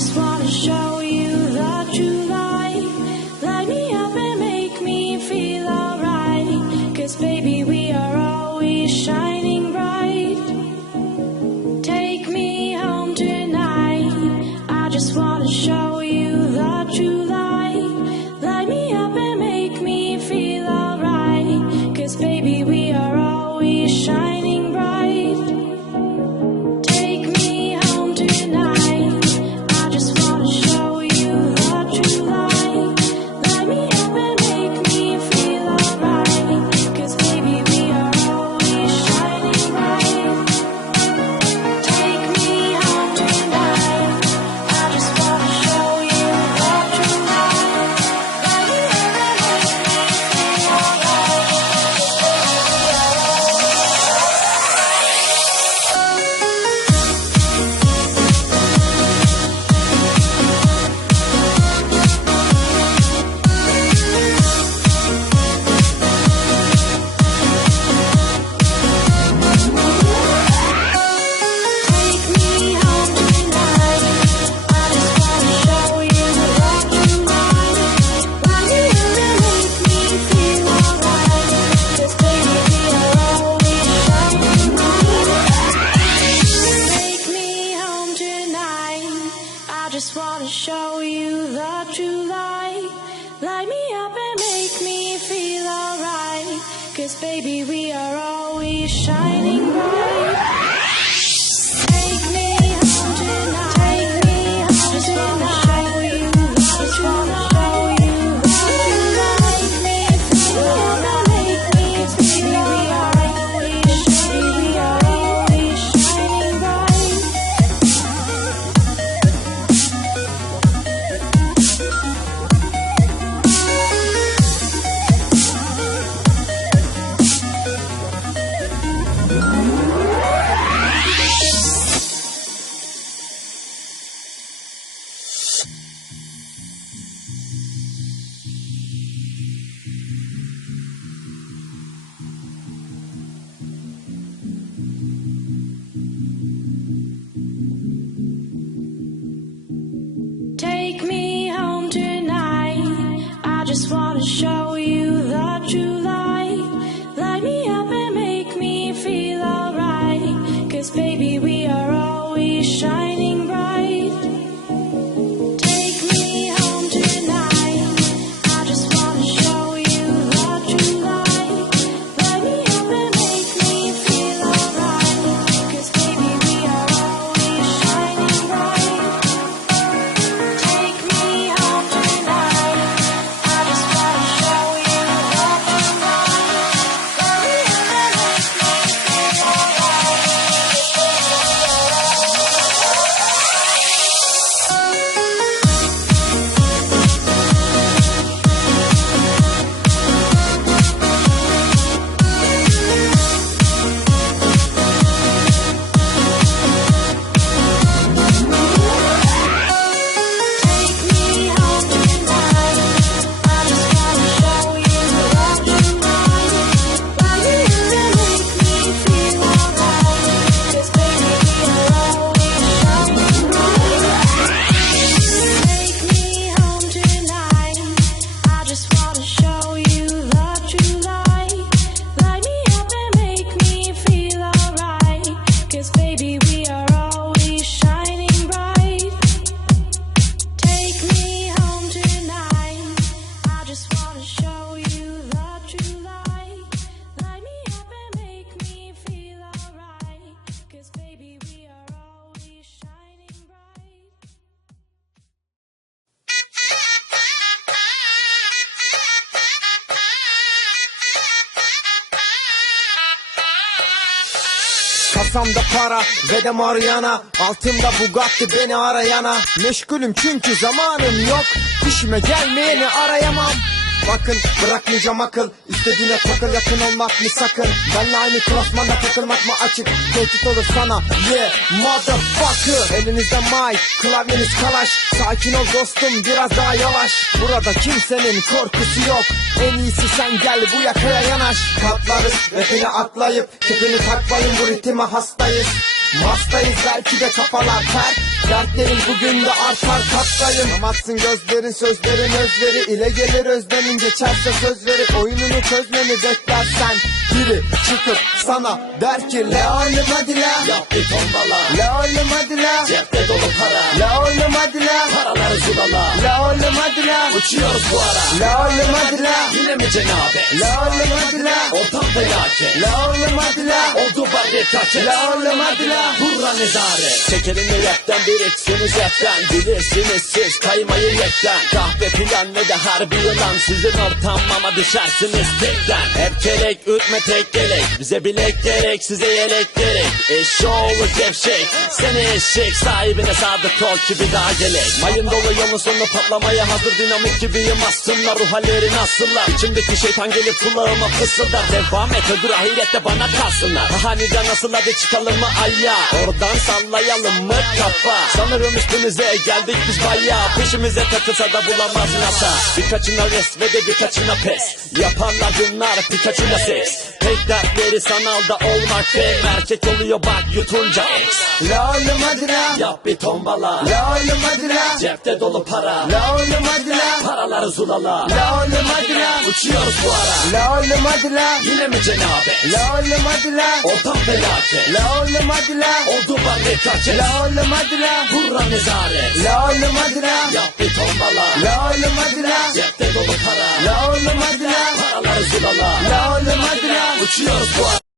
just wanna show you that you lie. Light me up and make me feel alright. Cause baby, we are always shining bright. Take me home tonight. I just wanna show you that you show you the true light. Light me up and make me feel alright. Cause baby, we are always shining. Show you the true Kasamda para ve de Mariana. Altımda Bugatti beni arayana. Meşgulüm çünkü zamanım yok. İşime gelmeyeni arayamam. Bakın bırakmayacağım akıl. İstediğine takıl yakın olmak mı sakın? Benle aynı klasmanda takılmak mı açık? Tehdit olur sana. Yeah motherfucker. Elinizde mic klavyeniz kalaş. Sakin ol dostum biraz daha yavaş. Burada kimsenin korkusu yok En iyisi sen gel bu yakaya yanaş. Katlarız rapini atlayıp Tipini takmayın bu ritme hastayız. Mastayız belki de kafalar ter. Dertlerin bugün de artar katlayın. Yamatsın gözlerin sözlerin özveri ile gelir özlemin geçerse söz verip Oyununu çözmemi beklersen Biri çıkıp sana der ki Le oğlum hadi la. Yap bir tombala Le oğlum hadi la. Cepte dolu para. Le oğlum hadi la. Paraları zulala Le oğlum hadi la. Uçuyoruz bu ara. Le oğlum hadi la. Yine mi cenabet Le oğlum hadi la. Ortam felaket. Le oğlum hadi la. Oldu bari kaçet La oğlum hadi la Burra nezaret Çekelim yürekten bir eksiniz etten Bilirsiniz siz kaymayı yekten Kahve filan ne de harbi yılan Sizin ortam ama düşersiniz tekten Hep kelek ütme tek gelek Bize bilek gerek size yelek gerek. Eşoğlu gevşek. Seni eşek. Sahibine sadık ol ki bir daha gelek. Mayın dolu yolun sonu patlamaya hazır. Dinamik gibiyim aslında Ruh halleri nasıllar İçimdeki şeytan gelip kulağıma fısıldar. Devam et. Öbür ahirette bana kalsınlar. Hanide nasıl hadi çıkalım mı ayya Oradan sallayalım mı kafa? Sanırım üstünüze geldik biz bayağı Peşimize takılsa da bulamaz ağzına sa Birkaçına res ve de birkaçına pes. Yaparlar bunlar Pikachu'la seks Tek dertleri sanalda olmak ve Erkek oluyor bak yutunca ex La oğlum hadi la. Yap bir tombala. La oğlum hadi la. Cepte dolu para. La oğlum hadi la. Paraları zulala. La oğlum hadi la Uçuyoruz bu ara La oğlum hadi la. Yine mi cenabet La oğlum hadi la. Ortam felaket. La oğlum hadi la. Oldu bende kaçet La oğlum hadi la. Burra nezaret La oğlum hadi la. Yap bir tombala. La oğlum hadi la. Cepte dolu para. La oğlum hadi la. Paraları zulala. La oğlum hadi la. Uçuyoruz bu